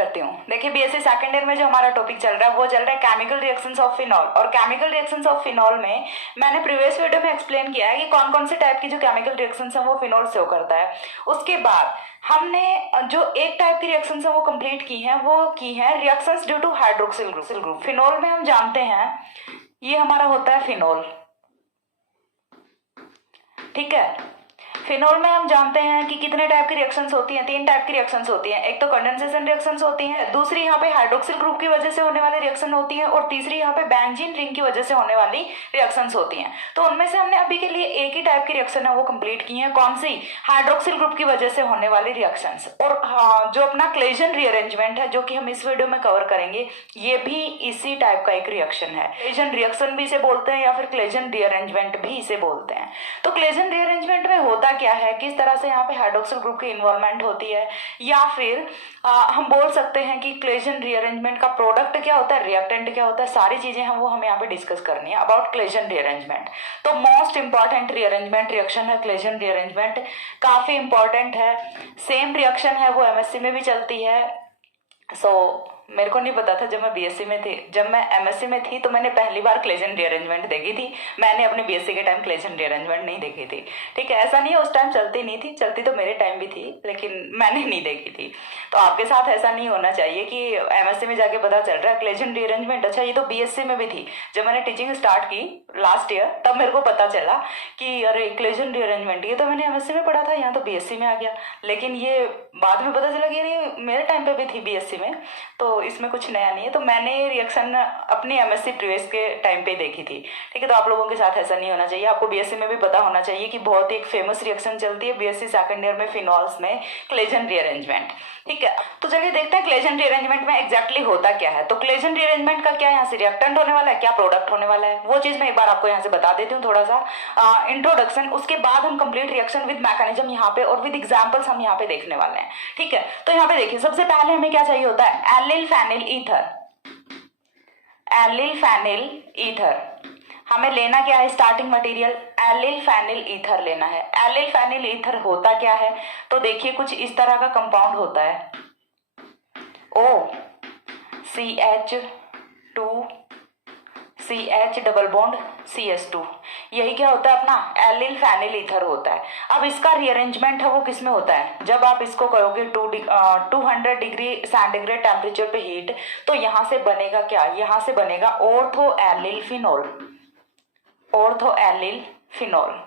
करती हूँ। देखिए बीएससी सेकंड ईयर में जो हमारा टॉपिक चल रहा है वो चल रहा है केमिकल रिएक्शंस ऑफ फिनॉल। और केमिकल रिएक्शंस ऑफ फिनॉल में मैंने प्रीवियस वीडियो में एक्सप्लेन किया है कि कौन कौन से टाइप की जो केमिकल रिएक्शंस है वो फिनॉल से करता है। उसके बाद हमने जो एक टाइप की रिएक्शंस है वो कंप्लीट की है, वो की है reactions due to hydroxyl group. Phenol में हम जानते हैं ये हमारा होता है फिनॉल, ठीक है। फिनॉल में हम जानते हैं कि कितने टाइप की रिएक्शंस होती हैं, 3 टाइप की रिएक्शंस होती हैं। एक तो कंडेंसेशन रिएक्शंस होती हैं, दूसरी यहाँ पे हाइड्रोक्सिल ग्रुप की वजह से होने वाली रिएक्शन होती है, और तीसरी यहाँ पे बेंजीन रिंग की वजह से होने वाली रिएक्शंस होती हैं। तो उनमें से हमने अभी के लिए एक ही टाइप की रिएक्शन है वो कंप्लीट की है, कौन सी, हाइड्रोक्सिल ग्रुप की वजह से होने वाली रिएक्शंस। और जो अपना क्लेजन रीअरेंजमेंट है जो कि हम इस वीडियो में कवर करेंगे, ये भी इसी टाइप का एक रिएक्शन है। क्लेजन रिएक्शन भी इसे बोलते हैं या फिर क्लेजन रीअरेंजमेंट भी इसे बोलते हैं। तो क्लेजन रीअरेंजमेंट में होता क्या है, किस तरह से यहाँ पे हाइड्रोक्सिल ग्रुप की इन्वॉल्वमेंट होती है, या फिर हम बोल सकते हैं कि क्लेजन रीअरेंजमेंट का प्रोडक्ट क्या होता है, रिएक्टेंट क्या होता है, सारी चीजें हम वो हमें यहाँ पे डिस्कस करनी है अबाउट क्लेजन रीअरेंजमेंट। तो मोस्ट इंपॉर्टेंट रीअरेंजमेंट रिएक्शन है क्लेजन रीअरेंजमेंट, काफी इंपॉर्टेंट है। सेम रिएक्शन है वो एमएससी में भी चलती है। मेरे को नहीं पता था जब मैं बीएससी में थी, जब मैं एमएससी में थी तो मैंने पहली बार क्लेजन रीअरेंजमेंट देखी थी। मैंने अपने बीएससी के टाइम क्लेजन रीअरेंजमेंट नहीं देखी थी, ठीक है। ऐसा नहीं है उस टाइम चलती नहीं थी, चलती तो मेरे टाइम भी थी, लेकिन मैंने नहीं देखी थी। तो आपके साथ ऐसा नहीं होना चाहिए कि एमएससी में जाके पता चल रहा है क्लेजन रीअरेंजमेंट, अच्छा ये तो बीएससी में भी थी। जब मैंने टीचिंग स्टार्ट की लास्ट ईयर तब मेरे को पता चला कि अरे क्लेजन रीअरेंजमेंट ये तो मैंने एमएससी में पढ़ा था, यहाँ तो बीएससी में आ गया। लेकिन ये बाद में पता चला कि ये मेरे टाइम पे भी थी बीएससी में, तो इसमें कुछ नया नहीं है। तो मैंने रिएक्शन अपनी एमएससी प्रीवियस के टाइम पे देखी थी, ठीक है। तो आप लोगों के साथ ऐसा नहीं होना चाहिए। आपको बीएससी में भी पता होना चाहिए कि बहुत ही एक फेमस रिएक्शन चलती है बीएससी सेकंड ईयर में फिनॉल्स में, क्लेजन रीअरेंजमेंट, ठीक है। तो चलिए देखते हैं क्लेजन रीअरेंजमेंट में एग्जैक्टली होता क्या है। तो क्लेजन रीअरेंजमेंट का क्या यहाँ से रिएक्टेंट होने वाला है, क्या प्रोडक्ट होने वाला है, वो चीज मैं एक बार आपको यहाँ से बता देती हूँ, थोड़ा सा इंट्रोडक्शन। उसके बाद हम कंप्लीट रिएक्शन विद मैकेनिज्म यहाँ पे और विद एग्जांपल्स हम यहाँ पे देखने वाले हैं, ठीक है। तो यहाँ पे देखिए सबसे पहले हमें क्या चाहिए होता है, allyl phenyl ether. Allyl phenyl ether हमें लेना क्या है, starting material allyl phenyl ether लेना है। एलिल फेनिल ईथर होता क्या है, तो देखिए कुछ इस तरह का कंपाउंड होता है, OCH2 CH double bond CH2, यही क्या होता है अपना एलिल फेनिल ईथर होता है। अब इसका रीअरेंजमेंट है वो किस में होता है, जब आप इसको करोगे 200 डिग्री सेंटीग्रेड टेम्परेचर पे हीट, तो यहाँ से बनेगा क्या, यहाँ से बनेगा ortho allyl phenol. Ortho allyl phenol,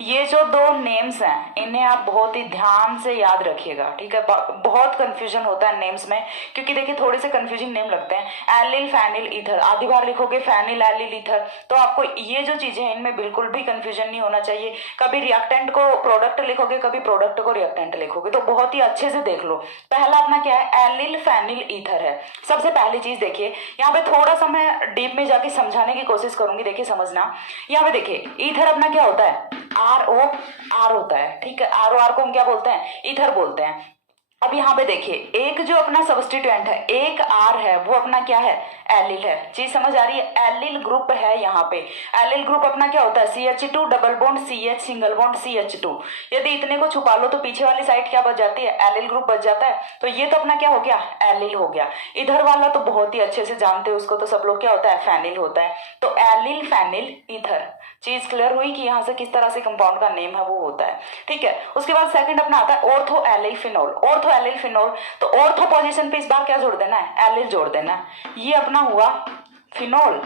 ये जो दो नेम्स हैं इन्हें आप बहुत ही ध्यान से याद रखिएगा, ठीक है। बहुत कंफ्यूजन होता है नेम्स में, क्योंकि देखिए थोड़े से कंफ्यूजिंग नेम लगते हैं। एलिल फेनिल ईथर, आधी बार लिखोगे फेनिल एलिल ईथर, तो आपको ये जो चीजें हैं इनमें बिल्कुल भी कंफ्यूजन नहीं होना चाहिए। कभी रिएक्टेंट को प्रोडक्ट लिखोगे, कभी प्रोडक्ट को रिएक्टेंट लिखोगे, तो बहुत ही अच्छे से देख लो। पहला अपना क्या है, एलिल फेनिल ईथर है। सबसे पहली चीज देखिए, यहाँ पे थोड़ा सा मैं डीप में जाके समझाने की कोशिश करूंगी, देखिए समझना। यहाँ पे देखिए ईथर अपना क्या होता है, ROR होता है, ठीक है। ROR को हम क्या बोलते हैं, ईथर बोलते हैं। अब यहाँ पे देखिए एक जो अपना सब्स्टिट्यूएंट है, एक R है, वो अपना क्या है, एलिल है। चीज समझ आ रही है, एलिल ग्रुप है यहाँ पे। एलिल ग्रुप अपना क्या होता है, CH2 double bond CH single bond CH2। यदि इतने को छुपा लो तो पीछे वाली साइड क्या बच जाती है, एलिल ग्रुप बच जाता है। तो ये तो अपना क्या हो गया, एलिल हो गया। इधर वाला तो बहुत ही अच्छे से जानते हो उसको, तो सब लोग क्या होता है, फेनिल होता है। तो एलिल फेनिल ईथर, चीज क्लियर हुई कि यहाँ से किस तरह से कंपाउंड का नेम है वो होता है, ठीक है। उसके बाद सेकंड अपना आता है ortho allyl phenol. Ortho allyl phenol, तो ऑर्थो पोजीशन पे इस बार क्या जोड़ देना है, एलिल जोड़ देना है। ये अपना हुआ फिनॉल,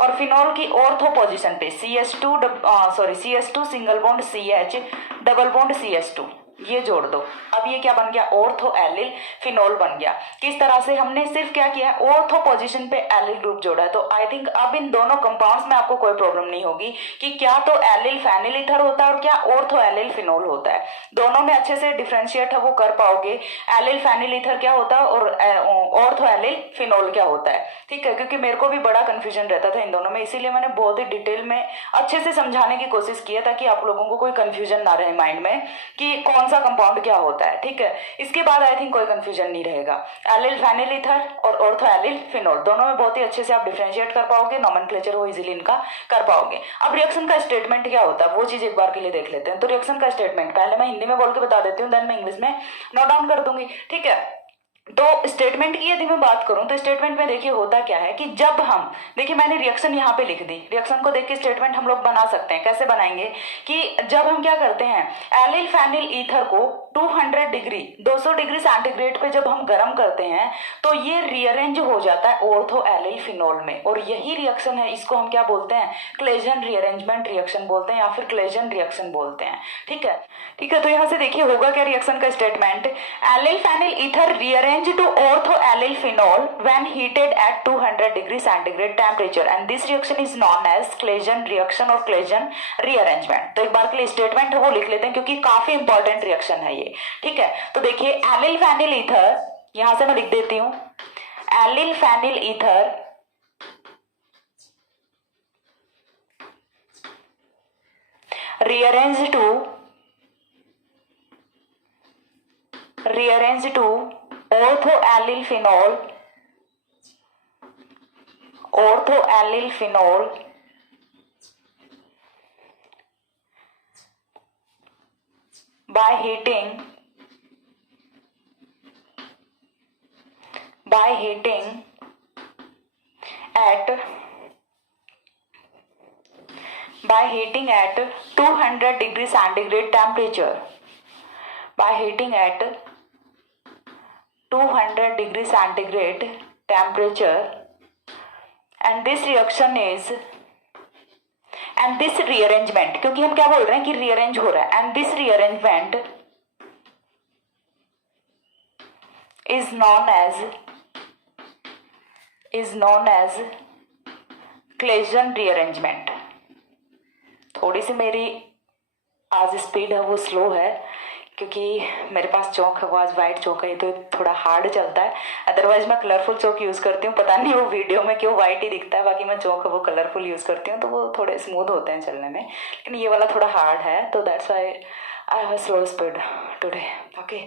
और फिनॉल की ऑर्थो पोजीशन पे CH2 single bond CH double bond CH2, ये जोड़ दो। अब ये क्या बन गया, ऑर्थो एलिल फिनॉल बन गया। किस तरह से, हमने सिर्फ क्या किया, ऑर्थो पोजीशन पे एलिल ग्रुप जोड़ा है। तो आई थिंक अब इन दोनों कंपाउंड्स में आपको कोई प्रॉब्लम नहीं होगी कि क्या तो एलिल फेनिल ईथर होता है और क्या ऑर्थो एलिल फिनॉल होता है। दोनों में अच्छे से डिफरेंशिएट है वो कर पाओगे, एलिल फेनिल ईथर क्या होता है और ऑर्थो एलिल फिनॉल क्या होता है, ठीक है। क्योंकि मेरे को भी बड़ा कंफ्यूजन रहता था इन दोनों में, इसीलिए मैंने बहुत ही डिटेल में अच्छे से समझाने की कोशिश की है, ताकि आप लोगों को कोई कंफ्यूजन ना रहे माइंड में कि कौन सा कंपाउंड क्या होता है, ठीक है। इसके बाद आई थिंक कोई कंफ्यूजन नहीं रहेगा। एलिल फेनिल ईथर और ऑर्थो एलिल फिनॉल दोनों में बहुत ही अच्छे से आप डिफरेंशिएट कर पाओगे, नोमेनक्लेचर वो इजीली इनका कर पाओगे। अब रिएक्शन का स्टेटमेंट क्या होता है वो चीज एक बार के लिए देख लेते हैं। तो रिएक्शन का स्टेटमेंट पहले मैं हिंदी में बोल के बता देती हूँ, देन मैं इंग्लिश में नोट डाउन कर दूंगी, ठीक है। तो स्टेटमेंट की यदि मैं बात करूं तो स्टेटमेंट में देखिए होता क्या है कि जब हम, देखिए मैंने रिएक्शन यहाँ पे लिख दी, रिएक्शन को देख के स्टेटमेंट हम लोग बना सकते हैं। कैसे बनाएंगे कि जब हम क्या करते हैं, एलिल फेनिल ईथर को 200 डिग्री 200 डिग्री सेंटीग्रेड पे जब हम गर्म करते हैं तो ये रीअरेंज हो जाता है ऑर्थो एलिल फिनोल में, और यही रिएक्शन है, इसको हम क्या बोलते हैं, क्लेजन रीअरेंजमेंट रिएक्शन बोलते हैं या फिर क्लेजन रिएक्शन बोलते हैं। ठीक है, ठीक है। तो यहाँ से देखिए होगा क्या रिएक्शन का statement, allyl phenyl ether rearrange to ortho-allyl phenol when heated at 200 degree centigrade temperature and this reaction is known as Claisen reaction और Claisen rearrangement। तो एक बार के लिए स्टेटमेंट है वो लिख लेते हैं क्योंकि काफी इंपॉर्टेंट रिएक्शन है ये। ठीक है, तो देखिए एलिल फेनिल ईथर, यहां से मैं लिख देती हूं, allyl phenyl ether rearrange to ortho-allyl phenol by heating at 200 degree centigrade temperature, by heating at 200 degree centigrade temperature and this reaction is, and this rearrangement, क्योंकि हम क्या बोल रहे हैं कि rearrange हो रहा है, and this rearrangement is known as Claisen rearrangement। थोड़ी सी मेरी आज स्पीड है वो स्लो है क्योंकि मेरे पास चौक है वो आज वाइट चौक है तो थोड़ा हार्ड चलता है, अदरवाइज मैं कलरफुल चौक यूज़ करती हूँ। पता नहीं वो वीडियो में क्यों वाइट ही दिखता है, बाकी मैं चौक है वो कलरफुल यूज़ करती हूँ तो वो थोड़े स्मूथ होते हैं चलने में, लेकिन ये वाला थोड़ा हार्ड है तो that's why I have slow speed today. Okay,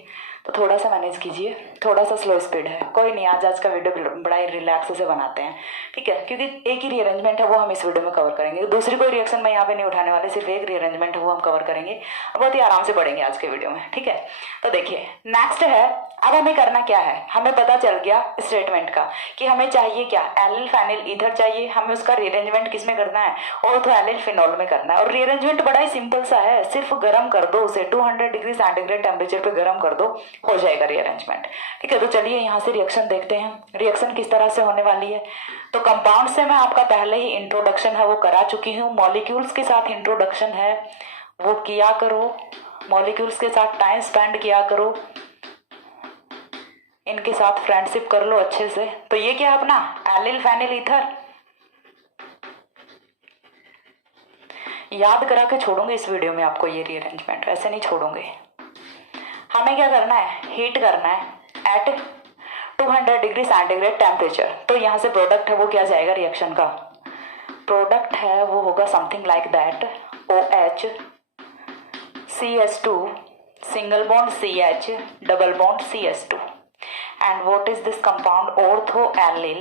तो थोड़ा सा मैनेज कीजिए, थोड़ा सा स्लो स्पीड है, कोई नहीं, आज का वीडियो बड़ा ही रिलैक्स से बनाते हैं। ठीक है, क्योंकि एक ही रीअरेंजमेंट है वो हम इस वीडियो में कवर करेंगे, दूसरी कोई रिएक्शन मैं यहाँ पे नहीं उठाने वाले, सिर्फ एक रीअरेंजमेंट है वो हम कवर करेंगे, बहुत ही आराम से पढ़ेंगे आज के वीडियो में। ठीक है, तो देखिए नेक्स्ट है, अब हमें करना क्या है, हमें पता चल गया स्टेटमेंट का कि हमें चाहिए क्या, एलिल फेनिल ईथर चाहिए, हमें उसका रीअरेंजमेंट किस में करना है, ऑर्थो एलिल फिनोल में करना है। और रीअरेंजमेंट बड़ा ही सिंपल सा है, सिर्फ गर्म कर दो उसे 200 डिग्री सेंटीग्रेड टेम्परेचर पे गर्म कर दो, हो जाएगा रीअरेंजमेंट। ठीक है, तो चलिए यहाँ से रिएक्शन देखते हैं, रिएक्शन किस तरह से होने वाली है। तो कंपाउंड से मैं आपका पहले ही इंट्रोडक्शन है वो करा चुकी हूँ, मॉलिक्यूल्स के साथ इंट्रोडक्शन है वो किया करो, मॉलिक्यूल्स के साथ टाइम स्पेंड किया करो, इनके साथ फ्रेंडशिप कर लो अच्छे से। तो ये क्या है अपना एलिल फेनिल ईथर, याद करा के छोड़ूंगे इस वीडियो में आपको ये रीअरेंजमेंट, ऐसे नहीं छोड़ूंगे। हमें क्या करना है, हीट करना है एट 200 डिग्री सेंटीग्रेड टेम्परेचर। तो यहाँ से प्रोडक्ट है वो क्या जाएगा, रिएक्शन का प्रोडक्ट है वो होगा something like that, OH CS2 single bond CH double bond CS2 and what is this compound, ortho-allyl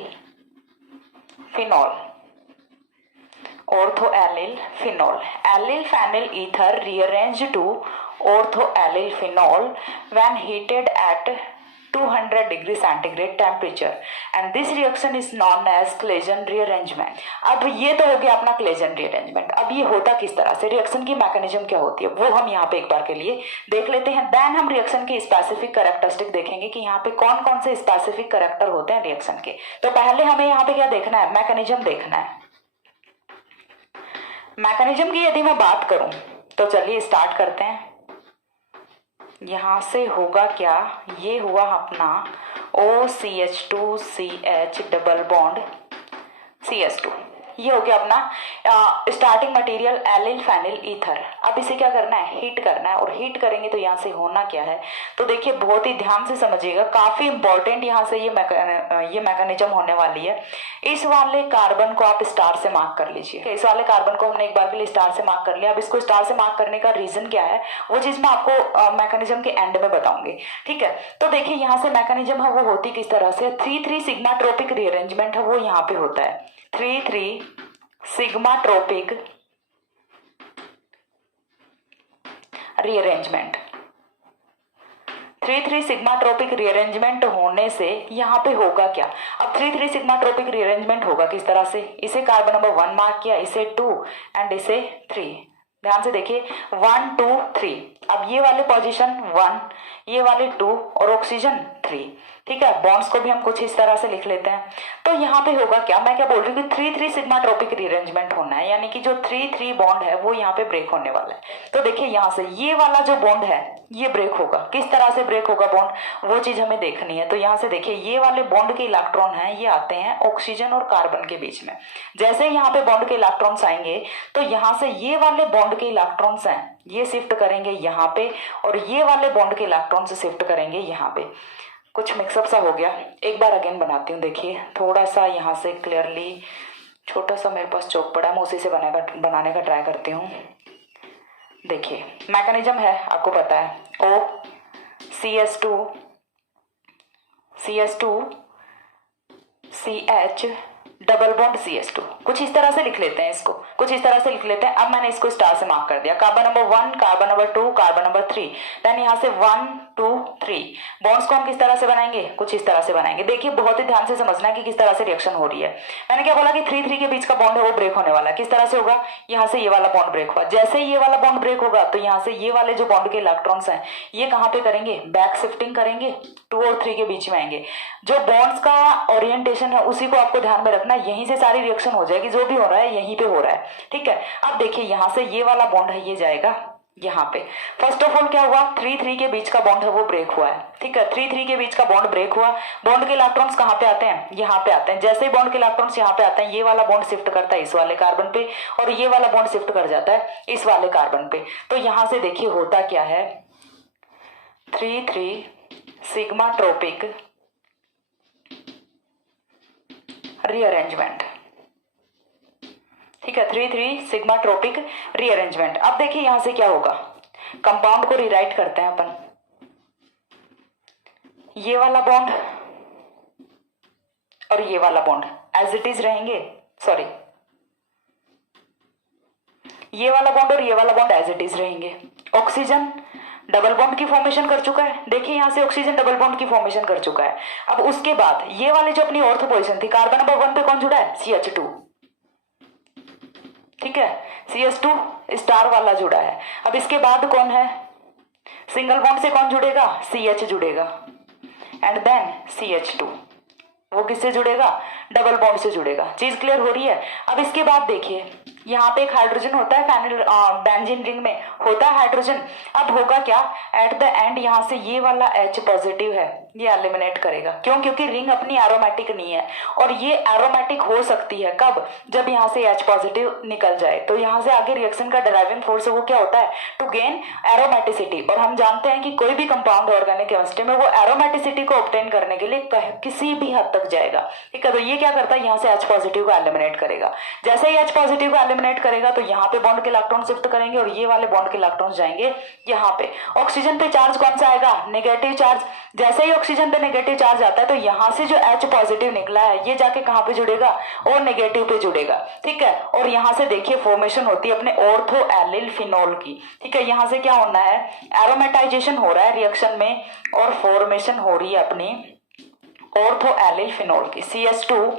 phenol, ortho-allyl phenol, allyl phenyl ether rearranged to ortho-allyl phenol when heated at 200 degree centigrade temperature and this reaction is known as Claisen rearrangement। अब ये तो हो गया अपना Claisen rearrangement। अब ये होता किस तरह से, रिएक्शन की मैकेनिज्म क्या होती है वो हम यहाँ पे एक बार के लिए देख लेते हैं, देन हम रिएक्शन की स्पेसिफिक कैरेक्टरिस्टिक देखेंगे कि यहाँ पे कौन कौन से स्पेसिफिक कैरेक्टर होते हैं रिएक्शन के। तो पहले हमें यहाँ पे क्या देखना है, मैकेनिज्म देखना है। मैकेनिज्म की यदि मैं बात करूं तो चलिए स्टार्ट करते हैं। यहां से होगा क्या, ये हुआ अपना OCH2CH डबल बॉन्ड CS2, ये हो गया अपना starting material allyl phenyl ether. अब इसे क्या करना है, हीट करना है, और हीट करेंगे तो यहाँ से होना क्या है, तो देखिए बहुत ही ध्यान से समझिएगा, काफी इंपॉर्टेंट यहाँ से ये मैकेनिज्म होने वाली है। इस वाले कार्बन को आप स्टार से मार्क कर लीजिए, इस वाले कार्बन को हमने एक बार के लिए स्टार से मार्क कर लिया। अब इसको स्टार से मार्क करने का रीजन क्या है वो चीज मैं आपको मैकेनिज्म के एंड में बताऊंगी। ठीक है, तो देखिए यहाँ से मैकेनिज्म है वो होती किस तरह से, 3-3 सिग्मा ट्रोपिक रीअरेंजमेंट है वो यहाँ पे होता है, 3-3 sigma trophic rearrangement, 3,3 sigmatropic rearrangement होने से यहाँ पे होगा क्या? अब 3,3 सिग्माट्रोपिक रीअरेंजमेंट होगा किस तरह से? इसे कार्बन नंबर 1 मार्क किया, इसे 2 एंड इसे 3। ध्यान से देखिए 1 2 3। अब ये वाले पोजीशन 1, ये वाले 2 और ऑक्सीजन 3। ठीक है, बॉन्ड्स को भी हम कुछ इस तरह से लिख लेते हैं। तो यहाँ पे होगा क्या, मैं क्या बोल रही हूँ कि 3,3 सिग्माट्रोपिक रीअरेंजमेंट होना है, यानी कि जो 3,3 बॉन्ड है वो यहाँ पे ब्रेक होने वाला है। तो देखिए यहाँ से ये वाला जो बॉन्ड है ये ब्रेक होगा। किस तरह से ब्रेक होगा बॉन्ड, वो चीज हमें देखनी है। तो यहाँ से देखिए ये वाले बॉन्ड के इलेक्ट्रॉन हैं, ये आते हैं ऑक्सीजन और कार्बन के बीच में। जैसे यहाँ पे बॉन्ड के इलेक्ट्रॉन्स आएंगे तो यहाँ से ये वाले बॉन्ड के इलेक्ट्रॉन्स हैं ये शिफ्ट करेंगे यहाँ पे, और ये वाले बॉन्ड के इलेक्ट्रॉन्स शिफ्ट करेंगे यहाँ पे। कुछ मिक्सअप सा हो गया, एक बार अगेन बनाती हूँ। देखिए थोड़ा सा यहाँ से क्लियरली, छोटा सा मेरे पास चौक पड़ा है, मैं उसी से बनाने का ट्राई करती हूँ। देखिए मैकेनिज्म है, आपको पता है, O CS2 CH double bond CS2। कुछ इस तरह से लिख लेते हैं इसको, कुछ इस तरह से लिख लेते हैं। अब मैंने इसको स्टार से मार्क कर दिया, carbon number 1, carbon number 2, carbon number 3। Then यहाँ से 1 2 3 बॉन्ड्स को हम किस तरह से बनाएंगे, कुछ इस तरह से बनाएंगे। देखिए बहुत ही ध्यान से समझना है कि किस तरह से रिएक्शन हो रही है। मैंने क्या बोला कि 3,3 के बीच का बॉन्ड है वो ब्रेक होने वाला है। किस तरह से होगा, यहाँ से ये वाला बॉन्ड ब्रेक हुआ, जैसे ही ये वाला बॉन्ड ब्रेक होगा तो यहाँ से ये वाले जो बॉन्ड के इलेक्ट्रॉन्स हैं ये कहाँ पे करेंगे, बैक शिफ्टिंग करेंगे, 2 और 3 के बीच में आएंगे। जो बॉन्ड्स का ओरिएंटेशन है उसी को आपको ध्यान में रखना, यहीं से सारी रिएक्शन हो जाएगी, जो भी हो रहा है यहीं पे हो रहा है। ठीक है, अब देखिए यहाँ से ये वाला बॉन्ड है ये जाएगा यहाँ पे। फर्स्ट ऑफ ऑल क्या हुआ, 3,3 के बीच का बॉन्ड है वो ब्रेक हुआ है। ठीक है, 3,3 के बीच का बॉन्ड ब्रेक हुआ। बॉन्ड के इलेक्ट्रॉन्स कहाँ पे आते हैं, यहाँ पे आते हैं। जैसे ही बॉन्ड के इलेक्ट्रॉन्स यहाँ पे आते हैं ये वाला बॉन्ड शिफ्ट करता है इस वाले कार्बन पे, और ये वाला बॉन्ड शिफ्ट कर जाता है इस वाले कार्बन पे। तो यहाँ से देखिए होता क्या है, 3,3 सिग्माट्रोपिक रीअरेंजमेंट। ठीक है, 3,3 सिग्माट्रोपिक रीअरेंजमेंट। अब देखिए यहां से क्या होगा, कंपाउंड को रिराइट करते हैं अपन। ये वाला बॉन्ड और ये वाला बॉन्ड एज इट इज रहेंगे, सॉरी ये वाला बॉन्ड और ये वाला बॉन्ड एज इट इज रहेंगे। ऑक्सीजन डबल बॉन्ड की फॉर्मेशन कर चुका है, देखिए यहां से ऑक्सीजन डबल बॉन्ड की फॉर्मेशन कर चुका है। अब उसके बाद ये वाली जो अपनी ऑर्थो पोजीशन थी, कार्बन नंबर 1 पे कौन जुड़ा है, CH2। ठीक है, CH2 स्टार वाला जुड़ा है। अब इसके बाद कौन है, सिंगल बॉन्ड से कौन जुड़ेगा, CH जुड़ेगा, एंड देन CH2 वो किससे जुड़ेगा, डबल बॉन्ड से जुड़ेगा। चीज क्लियर हो रही है। अब इसके बाद देखिए यहाँ पे एक हाइड्रोजन होता है, फेनिल बेंजीन रिंग में होता है हाइड्रोजन। अब होगा क्या, एट द एंड यहाँ से ये वाला H पॉजिटिव है ये एलिमिनेट करेगा। क्यों, क्योंकि रिंग अपनी एरोमेटिक नहीं है, और ये एरोमेटिक हो सकती है कब, जब यहाँ से H पॉजिटिव निकल जाए। तो यहाँ से आगे रिएक्शन का ड्राइविंग फोर्स है वो क्या होता है, टू गेन एरोमेटिसिटी। और हम जानते हैं कि कोई भी कंपाउंड ऑर्गेनिक केमिस्ट्री में वो एरोमेटिसिटी को ऑब्टेन करने के लिए किसी भी हद तक जाएगा। ठीक है, तो ये क्या करता है, यहाँ से H पॉजिटिव को एलिमिनेट करेगा। जैसे ही H पॉजिटिव को एलिमिनेट करेगा तो यहाँ पे बॉन्ड के इलेक्ट्रॉन शिफ्ट करेंगे और ये वाले बॉन्ड के इलेक्ट्रॉन जाएंगे यहाँ पे। ऑक्सीजन पे चार्ज कौन सा आएगा, नेगेटिव चार्ज। जैसे ही ऑक्सीजन पे नेगेटिव चार्ज आता है तो यहाँ से जो H पॉजिटिव निकला है ये जाके कहाँ पे जुड़ेगा, और नेगेटिव पे जुड़ेगा। ठीक है, और यहाँ से देखिए फॉर्मेशन होती है अपने ऑर्थो एलिल फिनोल की। ठीक है, यहाँ से क्या होना है, एरोमेटाइजेशन हो रहा है रिएक्शन में और फॉर्मेशन हो रही है अपनी ऑर्थो एलिल फिनोल की। CH2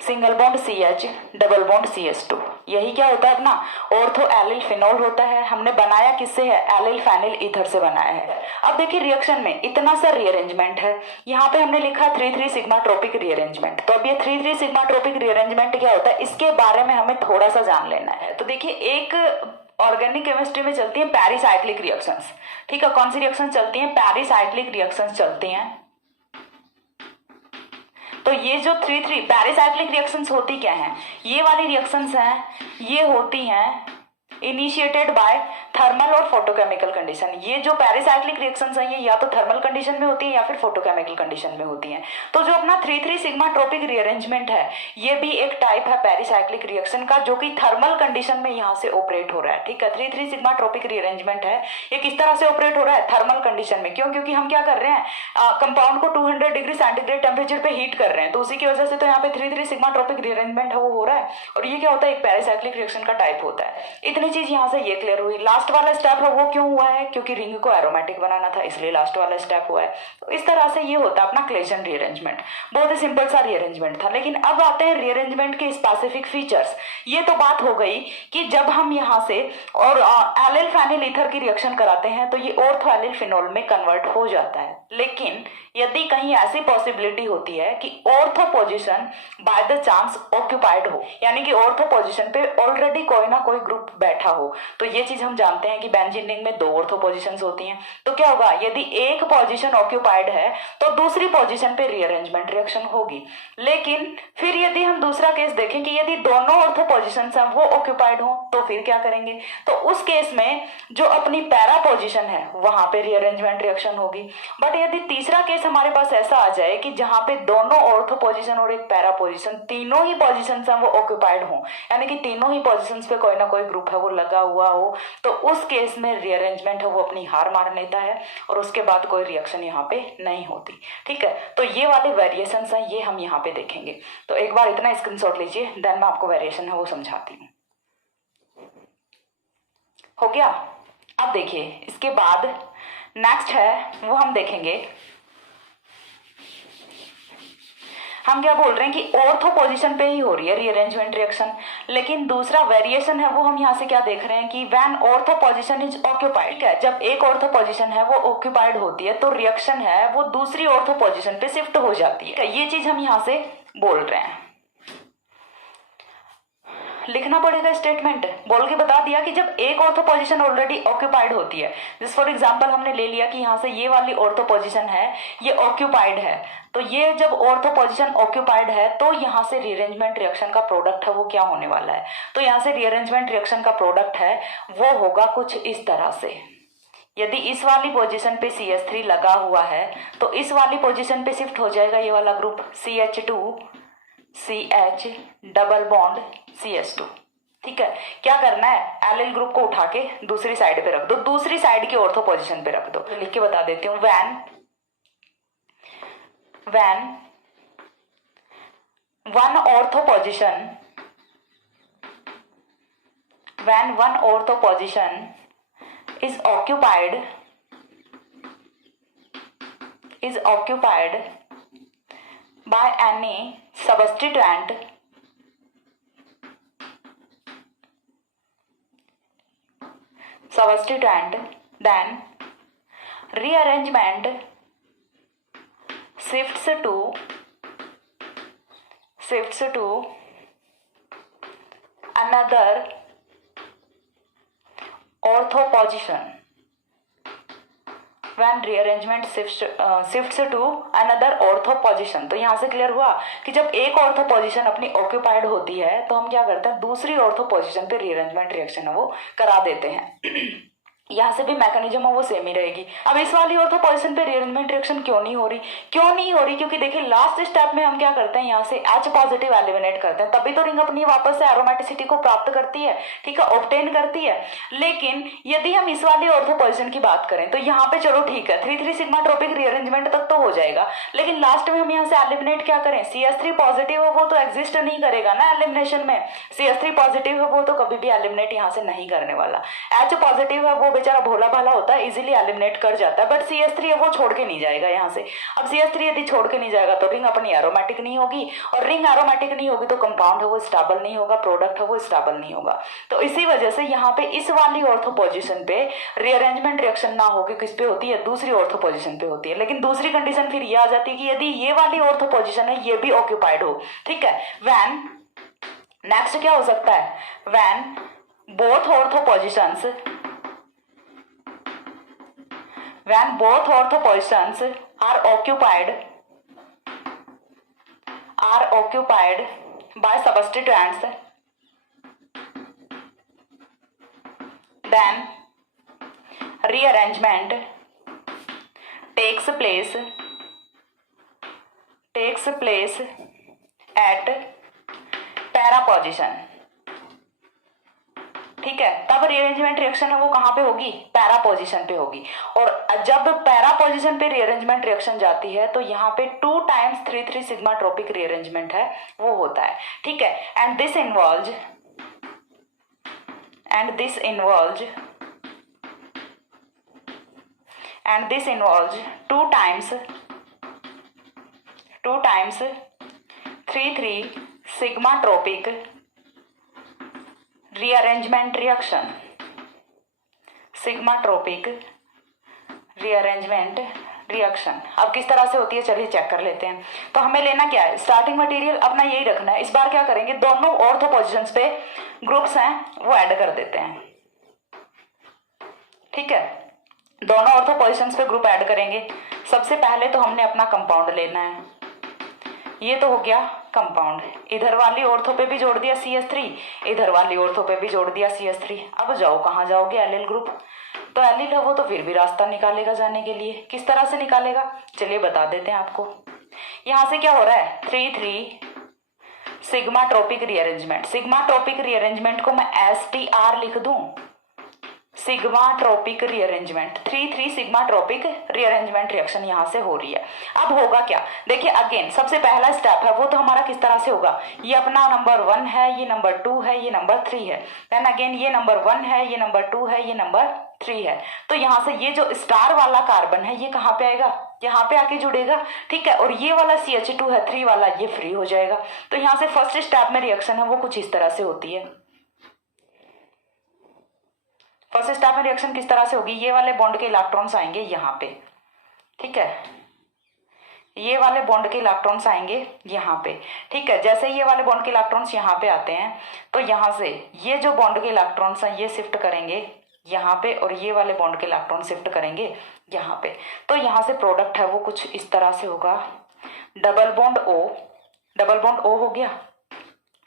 single bond CH double bond CH2, यही क्या होता है अपना ऑर्थो एलिल फिनोल होता है। हमने बनाया किससे है, एलिल फेनिल ईथर से बनाया है। अब देखिए रिएक्शन में इतना सा रीअरेंजमेंट है, यहाँ पे हमने लिखा 3,3 सिग्माट्रोपिक रीअरेंजमेंट। तो अब ये 3,3 सिग्माट्रोपिक रीअरेंजमेंट क्या होता है, इसके बारे में हमें थोड़ा सा जान लेना है। तो देखिए एक ऑर्गेनिक केमिस्ट्री में चलती है पेरिसाइक्लिक रिएक्शंस। ठीक है, कौन सी रिएक्शन चलती है, पेरिसाइक्लिक रिएक्शंस चलती हैं। तो ये जो 3,3 पेरिसाइक्लिक रिएक्शंस होती क्या हैं, ये वाली रिएक्शंस हैं, ये होती हैं इनिशिएटेड बाय थर्मल और फोटोकेमिकल कंडीशन। ये जो पेरिसाइक्लिक रिएक्शंस हैं ये या तो थर्मल कंडीशन में होती है या फिर फोटोकेमिकल कंडीशन में होती हैं। तो जो अपना 3,3 सिग्माट्रोपिक रीअरेंजमेंट है ये भी एक टाइप है पेरिसाइक्लिक रिएक्शन का, जो कि थर्मल कंडीशन में यहाँ से ऑपरेट हो रहा है। ठीक है, 3,3 सिग्माट्रोपिक रीअरेंजमेंट है, ये किस तरह से ऑपरेट हो रहा है, थर्मल कंडीशन में। क्यों, क्योंकि हम क्या कर रहे हैं, कंपाउंड को 200 डिग्री सेंटीग्रेड टेम्परेचर पे हीट कर रहे हैं, तो उसी की वजह से तो यहाँ पे 3,3 सिग्माट्रोपिक रीअरेंजमेंट है वो हो रहा है। और ये क्या होता है, एक पेरिसाइक्लिक रिएक्शन का टाइप होता है। इतनी पहली चीज यहाँ से ये क्लियर हुई। लास्ट वाला स्टेप है वो क्यों हुआ है, क्योंकि रिंग को एरोमेटिक बनाना था, इसलिए लास्ट वाला स्टेप हुआ है। तो इस तरह से ये होता है अपना क्लेजन रीअरेंजमेंट। बहुत ही सिंपल सा रीअरेंजमेंट था। लेकिन अब आते हैं रीअरेंजमेंट के स्पेसिफिक फीचर्स। ये तो बात हो गई कि जब हम यहाँ से और एलिल फेनिल ईथर की रिएक्शन कराते हैं तो ये ऑर्थो एलिल फिनोल में कन्वर्ट हो जाता है। लेकिन यदि कहीं ऐसी पॉसिबिलिटी होती है कि ortho position by the chance occupied हो, यानी कि ऑर्थो पोजीशन पे ऑलरेडी कोई ना कोई ग्रुप बैठा हो, तो ये चीज हम जानते हैं कि बेंजीन रिंग में 2 ऑर्थो पोजीशंस होती हैं। तो क्या होगा, यदि एक पोजीशन ऑक्यूपाइड है तो दूसरी पोजीशन पे रीअरेंजमेंट रिएक्शन होगी। लेकिन फिर यदि हम दूसरा केस देखें कि यदि दोनों ऑर्थो पोजीशंस हैं वो ऑक्यूपाइड हो, तो फिर क्या करेंगे, तो उस केस में जो अपनी पैरा पोजीशन है वहां पे रीअरेंजमेंट रिएक्शन होगी। बट यदि तीसरा केस हमारे पास ऐसा आ जाए कि जहां पे दोनों ऑर्थो पोजीशन और एक पैरा पोजीशन, तीनों ही पोजीशंस हैं वो ऑक्यूपाइड हो, यानी कि तीनों ही पोजीशंस पे कोई ना कोई ग्रुप है वो लगा हुआ हो, तो उस केस में रीअरेंजमेंट है वो अपनी हार मान लेता है और उसके बाद कोई रिएक्शन यहाँ पे नहीं होती। ठीक है, तो ये वाले वेरिएशंस हैं, ये हम यहाँ पे देखेंगे। तो एक बार इतना स्क्रीनशॉट लीजिए, देन मैं आपको वेरिएशन है वो समझाती हूँ। हो गया। अब देखिए इसके बाद नेक्स्ट है वो हम देखेंगे, हम क्या बोल रहे हैं कि ऑर्थो पोजीशन पे ही हो रही है रीअरेंजमेंट रिएक्शन। लेकिन दूसरा वेरिएशन है वो हम यहाँ से क्या देख रहे हैं कि when ortho position is occupied है, जब एक ऑर्थो पोजीशन है वो ऑक्यूपाइड होती है तो रिएक्शन है वो दूसरी ऑर्थो पोजीशन पे शिफ्ट हो जाती है। ये चीज हम यहाँ से बोल रहे हैं। लिखना पड़ेगा स्टेटमेंट, बोल के बता दिया कि जब एक ऑर्थो पोजीशन ऑलरेडी ऑक्यूपाइड होती है, जिस फॉर एग्जांपल हमने ले लिया कि यहाँ से ये वाली ऑर्थो पोजीशन है ये ऑक्यूपाइड है, तो ये जब ऑर्थो पोजीशन ऑक्यूपाइड है तो यहाँ से रीअरेंजमेंट रिएक्शन का प्रोडक्ट है वो क्या होने वाला है, तो यहाँ से रीअरेंजमेंट रिएक्शन का प्रोडक्ट है वो होगा कुछ इस तरह से। यदि इस वाली पोजीशन पे CH3 लगा हुआ है तो इस वाली पोजीशन पे शिफ्ट हो जाएगा ये वाला group CH2 CH double bond CH2। ठीक है, क्या करना है, एलिल ग्रुप को उठा के दूसरी साइड पे रख दो, दूसरी साइड की ऑर्थो पोजीशन पे रख दो। तो लिख के बता देती हूँ, when one ortho position is occupied by any substituent then rearrangement shifts to another ortho position। When rearrangement shifts to another ortho position, तो यहाँ से क्लियर हुआ कि जब एक ऑर्थो पोजीशन अपनी ऑक्यूपाइड होती है तो हम क्या करते हैं, दूसरी ऑर्थो पोजीशन पे रीअरेंजमेंट रिएक्शन है वो करा देते हैं। यहाँ से भी मैकेनिज्म है वो सेम ही रहेगी। अब इस वाली ऑर्थो पोजीशन पे रीअरेंजमेंट रिएक्शन क्यों नहीं हो रही, क्योंकि देखिए लास्ट स्टेप में हम क्या करते हैं, यहाँ से H पॉजिटिव एलिमिनेट करते हैं, तभी तो रिंग अपनी वापस से एरोमेटिसिटी को प्राप्त करती है, ठीक है, ऑब्टेन करती है। लेकिन यदि हम इस वाली ऑर्थो पोजीशन की बात करें तो यहाँ पे चलो ठीक है 3,3 सिग्मा ट्रोपिक रीअरेंजमेंट तक तो हो जाएगा, लेकिन लास्ट में हम यहाँ से एलिमिनेट क्या करें, CH3 पॉजिटिव है वो तो एग्जिस्ट नहीं करेगा ना एलिमिनेशन में, CH3 पॉजिटिव है वो तो कभी भी एलिमिनेट यहाँ से नहीं करने वाला। H पॉजिटिव है वो बेचारा भोला भाला होता है, इजीली एलिमिनेट कर जाता है, बट CH3 है वो छोड़ के नहीं जाएगा यहाँ से। अब CH3 यदि छोड़ के नहीं जाएगा तो रिंग अपनी एरोमेटिक नहीं होगी, और रिंग एरोमेटिक नहीं होगी तो कंपाउंड है वो स्टेबल नहीं होगा, प्रोडक्ट है वो स्टेबल नहीं होगा। तो इसी वजह से यहाँ पे इस वाली ऑर्थो पोजीशन पे रीअरेंजमेंट रिएक्शन ना होकर किस पे होती है, दूसरी ऑर्थो पोजीशन पे होती है। लेकिन दूसरी कंडीशन फिर ये आ जाती है कि यदि ये वाली ऑर्थो पोजीशन है ये भी ऑक्यूपाइड हो, ठीक है, व्हेन नेक्स्ट क्या हो सकता है, when both ortho positions are occupied by substituents, then rearrangement takes place at para position। ठीक है, तब रीअरेंजमेंट रिएक्शन है वो कहाँ पे होगी, पैरा पोजीशन पे होगी। और जब पैरा पोजीशन पे रीअरेंजमेंट रिएक्शन जाती है तो यहाँ पे 2 टाइम्स 3,3 सिग्मा ट्रोपिक रीअरेंजमेंट है वो होता है। ठीक है, and this and this involves 2 times 3,3 sigma-tropic rearrangement reaction. Sigmatropic rearrangement reaction अब किस तरह से होती है चलिए चेक कर लेते हैं। तो हमें लेना क्या है, स्टार्टिंग मटेरियल अपना यही रखना है। इस बार क्या करेंगे, दोनों ऑर्थो पोजीशंस पे ग्रुप्स हैं वो ऐड कर देते हैं। ठीक है, दोनों ऑर्थो पोजीशंस पे ग्रुप ऐड करेंगे। सबसे पहले तो हमने अपना कंपाउंड लेना है, ये तो हो गया कंपाउंड। इधर वाली ऑर्थो पे भी जोड़ दिया CH3, इधर वाली ऑर्थो पे भी जोड़ दिया CH3। अब जाओ, कहाँ जाओगे, एलिल ग्रुप। तो एलिल है वो तो फिर भी रास्ता निकालेगा जाने के लिए। किस तरह से निकालेगा चलिए बता देते हैं आपको। यहां से क्या हो रहा है, 3,3 सिग्माट्रोपिक रीअरेंजमेंट। सिग्माट्रोपिक रीअरेंजमेंट को मैं STR लिख दूं, sigmatropic rearrangement. 3,3 sigmatropic rearrangement reaction यहां से हो रही है। अब होगा क्या, देखिए अगेन सबसे पहला स्टेप है वो तो हमारा किस तरह से होगा, ये अपना नंबर 1 है, ये नंबर 2 है, ये नंबर 3 है। देन अगेन ये नंबर 1 है, ये नंबर 2 है, ये नंबर 3 है। तो यहां से ये जो स्टार वाला कार्बन है ये कहाँ पे आएगा, यहाँ पे आके जुड़ेगा। ठीक है, और ये वाला CH2 है 3 वाला, ये फ्री हो जाएगा। तो यहाँ से फर्स्ट स्टेप में रिएक्शन है वो कुछ इस तरह से होती है। फर्स्ट स्टेप में रिएक्शन किस तरह से होगी, ये वाले बॉन्ड के इलेक्ट्रॉन्स आएंगे यहाँ पे। ठीक है, ये वाले बॉन्ड के इलेक्ट्रॉन्स आएंगे यहाँ पे। ठीक है, जैसे ये वाले बॉन्ड के इलेक्ट्रॉन्स यहाँ पे आते हैं तो यहाँ से ये जो बॉन्ड के इलेक्ट्रॉन्स हैं ये शिफ्ट करेंगे यहाँ पे, और ये वाले बॉन्ड के इलेक्ट्रॉन शिफ्ट करेंगे यहाँ पे। तो यहाँ से प्रोडक्ट है वो कुछ इस तरह से होगा, डबल बॉन्ड O हो गया।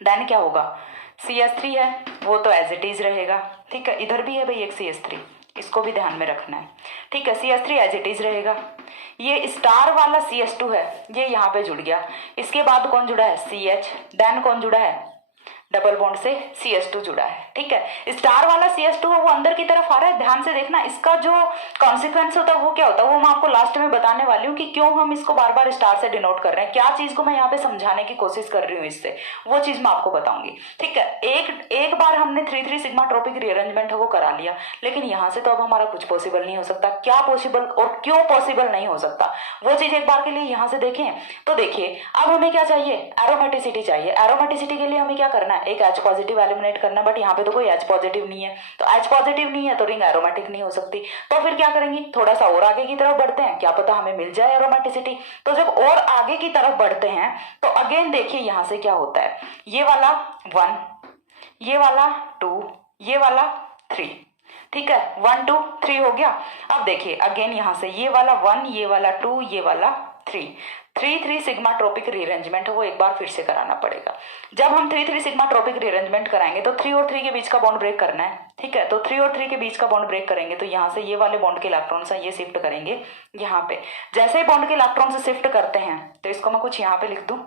देन क्या होगा, CH3 है वो तो एज इट इज रहेगा। ठीक है, इधर भी है भाई एक CH3, इसको भी ध्यान में रखना है। ठीक है, CH3 एज इट इज रहेगा। ये स्टार वाला CH2 है ये यहाँ पे जुड़ गया। इसके बाद कौन जुड़ा है, CH। देन कौन जुड़ा है, डबल बॉन्ड से CH2 जुड़ा है। ठीक है, स्टार वाला CH2 है वो अंदर की तरफ आ रहा है। ध्यान से देखना, इसका जो कॉन्सिक्वेंस होता है वो क्या होता है वो मैं आपको लास्ट में बताने वाली हूँ कि क्यों हम इसको बार बार स्टार से डिनोट कर रहे हैं, क्या चीज को मैं यहाँ पे समझाने की कोशिश कर रही हूँ इससे, वो चीज मैं आपको बताऊंगी। ठीक है, एक बार हमने 3,3 सिग्माट्रोपिक रीअरेंजमेंट है वो करा लिया, लेकिन यहाँ से तो अब हमारा कुछ पॉसिबल नहीं हो सकता। क्या पॉसिबल और क्यों पॉसिबल नहीं हो सकता वो चीज एक बार के लिए यहाँ से देखें। तो देखिए अब हमें क्या चाहिए, एरोमेटिसिटी चाहिए। एरोमेटिसिटी के लिए हमें क्या करना है, एक H पॉजिटिव एलिमिनेट करना, बट यहाँ पे तो कोई H पॉजिटिव नहीं है। तो H पॉजिटिव नहीं है तो रिंग एरोमेटिक नहीं हो सकती। तो फिर क्या करेंगे, थोड़ा सा और आगे की तरफ बढ़ते हैं, क्या पता हमें मिल जाए एरोमेटिसिटी। तो जब और आगे की तरफ बढ़ते हैं तो अगेन देखिए यहाँ से क्या होता है, ये वाला 1, ये वाला 2, ये वाला 3। ठीक है, 1 2 3 हो गया। अब देखिए अगेन यहाँ से ये वाला 1, ये वाला 2, ये वाला 3। 3,3 सिग्माट्रोपिक रीअरेंजमेंट है वो एक बार फिर से कराना पड़ेगा। जब हम 3,3 सिग्माट्रोपिक रीअरेंजमेंट कराएंगे तो 3 और 3 के बीच का बॉन्ड ब्रेक करना है। ठीक है, तो 3 और 3 के बीच का बॉन्ड ब्रेक करेंगे तो यहाँ से ये वाले बॉन्ड के इलेक्ट्रॉन्स हैं ये शिफ्ट करेंगे यहाँ पे। जैसे ही बॉन्ड के इलेक्ट्रॉन से शिफ्ट करते हैं तो इसको मैं कुछ यहाँ पे लिख दूं,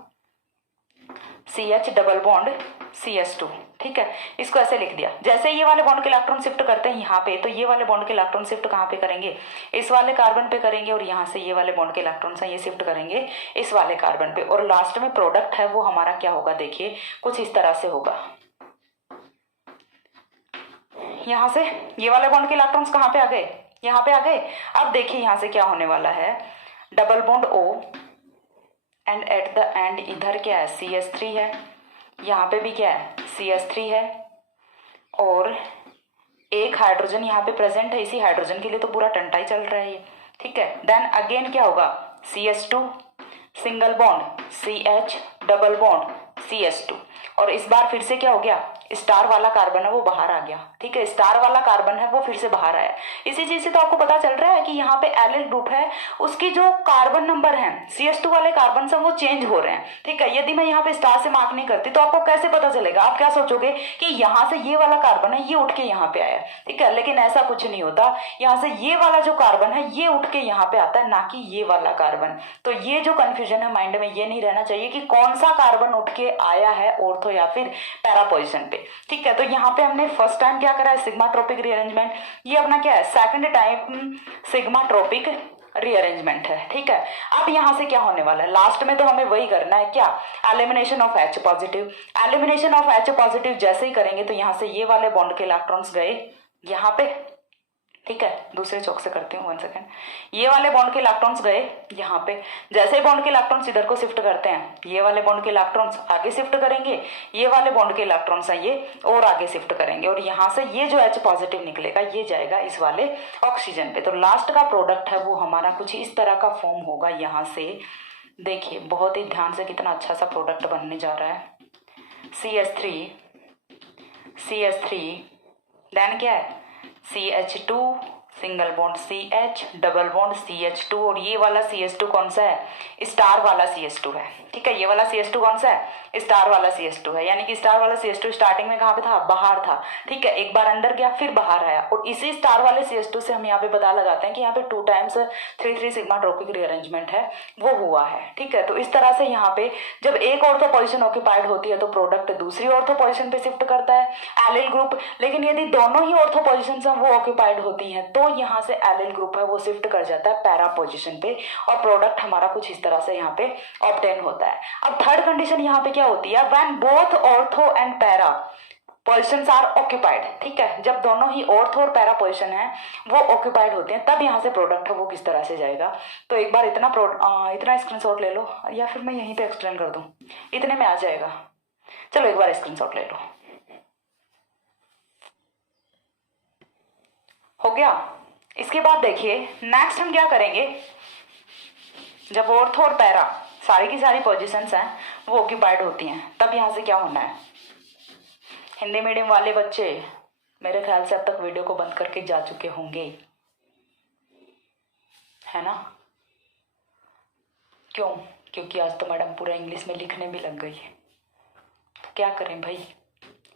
CH डबल बॉन्ड CH2। ठीक है, इसको ऐसे लिख दिया। जैसे ये वाले बॉन्ड के इलेक्ट्रॉन शिफ्ट करते हैं यहाँ पे तो ये वाले बॉन्ड के इलेक्ट्रॉन शिफ्ट कहाँ पे करेंगे, इस वाले कार्बन पे करेंगे, और यहाँ से ये वाले बॉन्ड के इलेक्ट्रॉन्स हैं ये शिफ्ट करेंगे इस वाले कार्बन पे, और लास्ट में प्रोडक्ट है वो हमारा क्या होगा, देखिए कुछ इस तरह से होगा। यहाँ से ये वाले बॉन्ड के इलेक्ट्रॉन्स कहाँ पे आ गए, यहाँ पे आ गए। अब देखिए यहाँ से क्या होने वाला है, double bond O and at the end इधर क्या है, CH3 है, यहाँ पे भी क्या है, CH3 है, और एक हाइड्रोजन यहाँ पे प्रेजेंट है। इसी हाइड्रोजन के लिए तो पूरा टंटा ही चल रहा है ये। ठीक है, देन अगेन क्या होगा, CH2 single bond CH double bond CH2, और इस बार फिर से क्या हो गया, स्टार वाला कार्बन है वो बाहर आ गया। ठीक है, स्टार वाला कार्बन है वो फिर से बाहर आया। इसी चीज से तो आपको पता चल रहा है कि यहाँ पे एलिल ग्रुप है उसकी जो कार्बन नंबर है CH2 वाले कार्बन से वो चेंज हो रहे हैं। ठीक है, यदि मैं यहाँ पे स्टार से मार्क नहीं करती तो आपको कैसे पता चलेगा, आप क्या सोचोगे कि यहाँ से ये वाला कार्बन है ये उठ के यहाँ पे आया। ठीक है, लेकिन ऐसा कुछ नहीं होता, यहाँ से ये वाला जो कार्बन है ये उठ के यहाँ पे आता है, ना कि ये वाला कार्बन। तो ये जो कंफ्यूजन है माइंड में ये नहीं रहना चाहिए कि कौन सा कार्बन उठ के आया है ऑर्थो या फिर पैरा पोजिशन पे। ठीक है, तो यहाँ पे हमने फर्स्ट टाइम क्या करा है, सिग्माट्रोपिक रीअरेंजमेंट। ये अपना क्या है, सेकंड टाइम सिग्माट्रोपिक रीअरेंजमेंट है। ठीक है, अब यहाँ से क्या होने वाला है, लास्ट में तो हमें वही करना है, क्या, elimination of H positive. Elimination of H positive जैसे ही करेंगे तो यहाँ से ये वाले बॉन्ड के इलेक्ट्रॉन्स गए यहाँ पे। ठीक है, दूसरे चौक से करती हूँ, 1 सेकेंड। ये वाले बॉन्ड के इलेक्ट्रॉन्स गए यहाँ पे। जैसे ही बॉन्ड के इलेक्ट्रॉन्स इधर को शिफ्ट करते हैं, ये वाले बॉन्ड के इलेक्ट्रॉन्स आगे शिफ्ट करेंगे, ये वाले बॉन्ड के इलेक्ट्रॉन्स हैं ये और आगे शिफ्ट करेंगे, और यहाँ से ये जो H पॉजिटिव निकलेगा ये जाएगा इस वाले ऑक्सीजन पे। तो लास्ट का प्रोडक्ट है वो हमारा कुछ इस तरह का फॉर्म होगा यहाँ से। देखिए बहुत ही ध्यान से कितना अच्छा सा प्रोडक्ट बनने जा रहा है। CH3 देन क्या है, CH2 single bond CH double bond CH2, और ये वाला CH2 कौन सा है, स्टार वाला CH2 है। ठीक है, ये वाला CH2 कौन सा है, स्टार वाला CH2 है। यानी कि स्टार वाला CH2 स्टार्टिंग में कहाँ पे था, बाहर था। ठीक है, एक बार अंदर गया फिर बाहर आया, और इसी स्टार वाले CH2 से हम यहाँ पे पता लगाते हैं कि यहाँ पे 2 टाइम्स 3 सिग्मा ट्रॉपिक रीअरेंजमेंट है वो हुआ है। ठीक है, तो इस तरह से यहाँ पे जब एक ऑर्थो पोजीशन ऑक्यूपाइड होती है तो प्रोडक्ट दूसरी ऑर्थो पोजीशन पे शिफ्ट करता है, एलिल ग्रुप। लेकिन यदि दोनों ही ऑर्थो पोजीशन वो ऑक्यूपाइड होती हैं तो यहाँ से एलिल ग्रुप है वो शिफ्ट कर जाता है पैरा पोजीशन पे, और प्रोडक्ट हमारा कुछ इस तरह से यहाँ पे ऑब्टेन होता है। अब थर्ड कंडीशन यहाँ पे क्या होती है, when both ortho and para positions are occupied. ठीक है, जब दोनों ही ऑर्थो और पैरा पोजिशन है वो ऑक्यूपाइड होते हैं तब यहाँ से प्रोडक्ट है वो किस तरह से जाएगा। तो एक बार इतना स्क्रीनशॉट ले लो, या फिर मैं यहीं पे एक्सप्लेन कर दूं, इतने में आ जाएगा। चलो एक बार स्क्रीनशॉट ले लो, हो गया। इसके बाद देखिए नेक्स्ट हम क्या करेंगे, जब ऑर्थो और पैरा सारी की सारी पोजीशंस हैं वो ऑक्यूपाइड होती हैं तब यहाँ से क्या होना है। हिंदी मीडियम वाले बच्चे मेरे ख्याल से अब तक वीडियो को बंद करके जा चुके होंगे, है ना? क्यों? क्योंकि आज तो मैडम पूरा इंग्लिश में लिखने भी लग गई है। तो क्या करें भाई,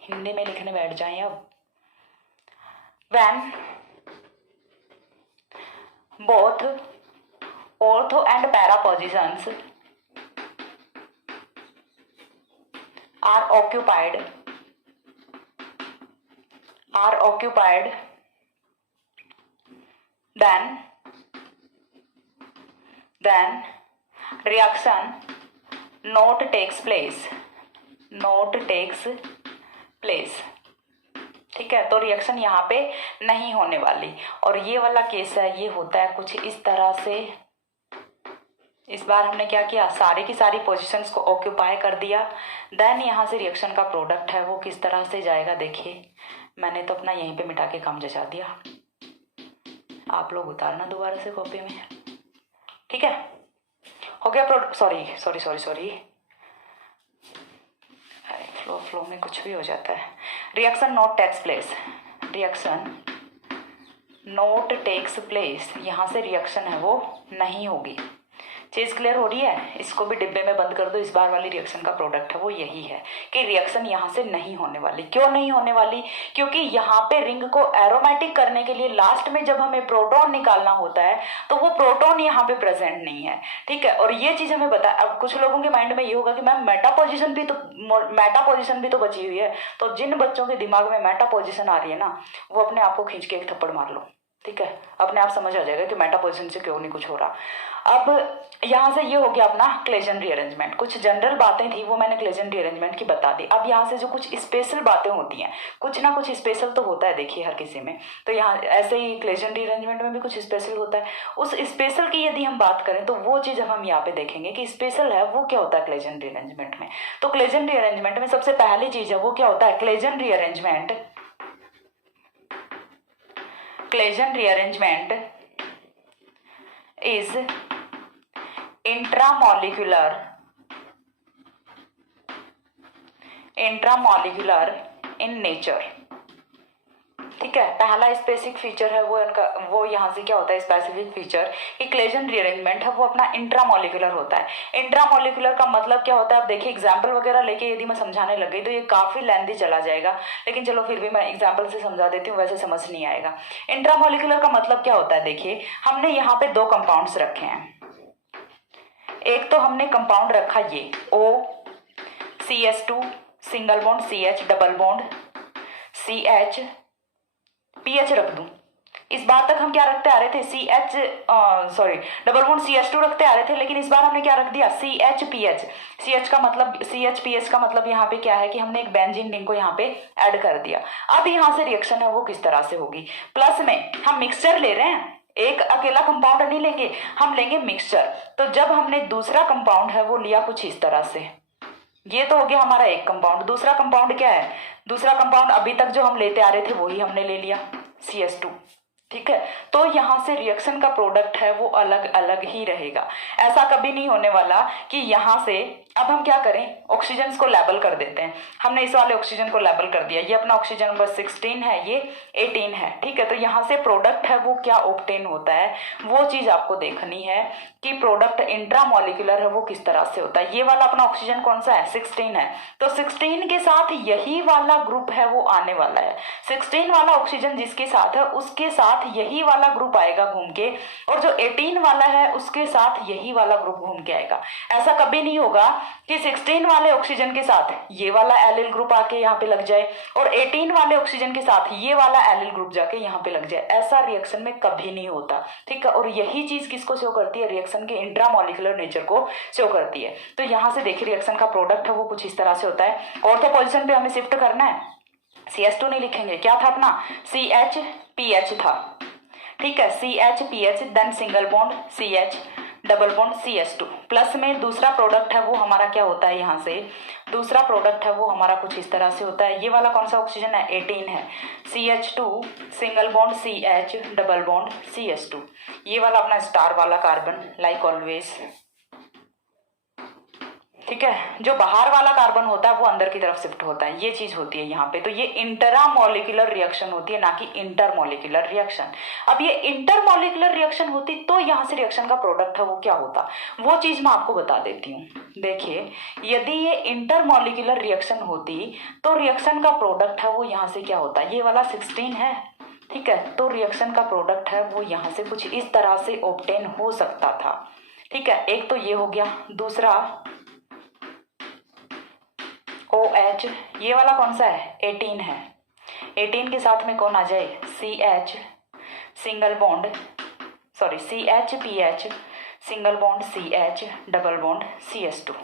हिंदी में लिखने बैठ जाएं अब। When both ortho and para positions are occupied then reaction not takes place। ठीक है, तो रिएक्शन यहाँ पे नहीं होने वाली। और ये वाला केस है ये होता है कुछ इस तरह से। इस बार हमने क्या किया, सारी की सारी पोजीशंस को ऑक्यूपाई कर दिया, देन यहाँ से रिएक्शन का प्रोडक्ट है वो किस तरह से जाएगा। देखिए मैंने तो अपना यहीं पे मिटा के काम जचा दिया, आप लोग उतारना दोबारा से कॉपी में। ठीक है, हो गया प्रोडक्ट। सॉरी फ्लो में कुछ भी हो जाता है। रिएक्शन नॉट टेक्स प्लेस, यहाँ से रिएक्शन है वो नहीं होगी। चीज क्लियर हो रही है? इसको भी डिब्बे में बंद कर दो। इस बार वाली रिएक्शन का प्रोडक्ट है वो यही है कि रिएक्शन यहाँ से नहीं होने वाली। क्यों नहीं होने वाली? क्योंकि यहाँ पे रिंग को एरोमेटिक करने के लिए लास्ट में जब हमें प्रोटॉन निकालना होता है तो वो प्रोटॉन यहाँ पे प्रेजेंट नहीं है। ठीक है, और ये चीज हमें बता, अब कुछ लोगों के माइंड में ये होगा कि मैम मेटा पोजिशन भी तो बची हुई है। तो जिन बच्चों के दिमाग में मेटा पोजिशन आ रही है ना, वो अपने आप को खींच के एक थप्पड़ मार लो। ठीक है, अपने आप समझ आ जाएगा कि मेटा पोजिशन से क्यों नहीं कुछ हो रहा। अब यहाँ से ये हो गया अपना क्लेजन रीअरेंजमेंट। कुछ जनरल बातें थी वो मैंने क्लेजन रीअरेंजमेंट की बता दी। अब यहाँ से जो कुछ स्पेशल बातें होती हैं, कुछ ना कुछ स्पेशल तो होता है देखिए हर किसी में, तो यहाँ ऐसे ही क्लेजन रीअरेंजमेंट में भी कुछ स्पेशल होता है। उस स्पेशल की यदि हम बात करें तो वो चीज़ हम यहाँ पे देखेंगे कि स्पेशल है वो क्या होता है क्लेजन रीअरेंजमेंट में। तो क्लेजन रीअरेंजमेंट में सबसे पहली चीज़ है वो क्या होता है, Claisen rearrangement is intramolecular in nature। ठीक है, पहला स्पेसिफिक फीचर है वो यहाँ से क्या होता है, स्पेसिफिक फीचर कि क्लेजन रीअरेंजमेंट है वो अपना इंट्रामोलिकुलर होता है। इंट्रामोलिकुलर का मतलब क्या होता है, अब देखिए एग्जाम्पल वगैरह लेके यदि मैं समझाने लग गई तो ये काफी लेंथी चला जाएगा, लेकिन चलो फिर भी मैं एग्जाम्पल से समझा देती हूँ, वैसे समझ नहीं आएगा। इंट्रामोलिकुलर का मतलब क्या होता है, देखिए हमने यहाँ पे 2 कंपाउंड्स रखे हैं। एक तो हमने कंपाउंड रखा ये OCH2 single bond CH double bond CH, PH रख दूं, इस बार तक हम क्या रखते आ रहे थे, डबल बॉन्ड CH2 रखते आ रहे थे, लेकिन इस बार हमने क्या रख दिया, CHPH। CHPH का मतलब यहाँ पे क्या है कि हमने एक बेंजीन रिंग को यहाँ पे ऐड कर दिया। अब यहाँ से रिएक्शन है वो किस तरह से होगी, प्लस में हम मिक्सचर ले रहे हैं, एक अकेला कंपाउंड नहीं लेंगे, हम लेंगे मिक्सचर। तो जब हमने दूसरा कंपाउंड है वो लिया कुछ इस तरह से, ये तो हो गया हमारा एक कंपाउंड। दूसरा कंपाउंड क्या है, दूसरा कंपाउंड अभी तक जो हम लेते आ रहे थे वही हमने ले लिया, CH2। ठीक है, तो यहाँ से रिएक्शन का प्रोडक्ट है वो अलग अलग ही रहेगा। ऐसा कभी नहीं होने वाला कि यहाँ से अब हम क्या करें, ऑक्सीजन को लेबल कर देते हैं। हमने इस वाले ऑक्सीजन को लेबल कर दिया, ये अपना ऑक्सीजन नंबर 16 है, ये 18 है। ठीक है, तो यहाँ से प्रोडक्ट है वो क्या ऑब्टेन होता है, वो चीज आपको देखनी है कि प्रोडक्ट इंट्रामोलिकुलर है वो किस तरह से होता है। ये वाला अपना ऑक्सीजन कौन सा है, 16 है, तो 16 के साथ यही वाला ग्रुप है वो आने वाला है। 16 वाला ऑक्सीजन जिसके साथ है उसके साथ यही वाला ग्रुप आएगा घूम के, और जो 18 वाला है उसके साथ यही वाला ग्रुप घूम के आएगा। ऐसा कभी नहीं होगा कि 16 वाले ऑक्सीजन के साथ ये वाला एलिल ग्रुप आके यहाँ पे लग जाए और 18 वाले ऑक्सीजन के साथ ये वाला एलिल ग्रुप जाके यहाँ पे लग जाए। ऐसा रिएक्शन में कभी नहीं होता। ठीक है, और यही चीज किसको शो करती है, रिएक्शन के इंट्रामोलिकुलर नेचर को शो करती है। तो यहाँ से देखिए रिएक्शन का प्रोडक्ट है वो कुछ इस तरह से होता है। और तो पोजिशन पे हमें शिफ्ट करना है, CH2 नहीं लिखेंगे, क्या था अपना CHPH था। ठीक है, CHPH, then single bond CH, double bond CH2, plus में दूसरा प्रोडक्ट है वो हमारा क्या होता है, यहाँ से दूसरा प्रोडक्ट है वो हमारा कुछ इस तरह से होता है। ये वाला कौन सा ऑक्सीजन है, 18 है, CH2, single bond CH, double bond CH2। ये वाला अपना स्टार वाला कार्बन, लाइक ऑलवेज। ठीक है, जो बाहर वाला कार्बन होता है वो अंदर की तरफ शिफ्ट होता है, ये चीज होती है यहाँ पे। तो ये इंटरामोलिकुलर रिएक्शन होती है, ना कि इंटरमोलिकुलर रिएक्शन। अब ये इंटरमोलिकुलर रिएक्शन होती तो यहाँ से रिएक्शन का प्रोडक्ट है वो क्या होता, वो चीज मैं आपको बता देती हूँ। देखिए, यदि ये इंटरमोलिकुलर रिएक्शन होती तो रिएक्शन का प्रोडक्ट है वो यहाँ से क्या होता, ये वाला 16 है। ठीक है, तो रिएक्शन का प्रोडक्ट है वो यहाँ से कुछ इस तरह से ऑब्टेन हो सकता था। ठीक है, एक तो ये हो गया, दूसरा OH, ये वाला कौन सा है, 18 है, 18 के साथ में कौन आ जाए, CH, single bond CHPH, single bond CH, double bond CH2।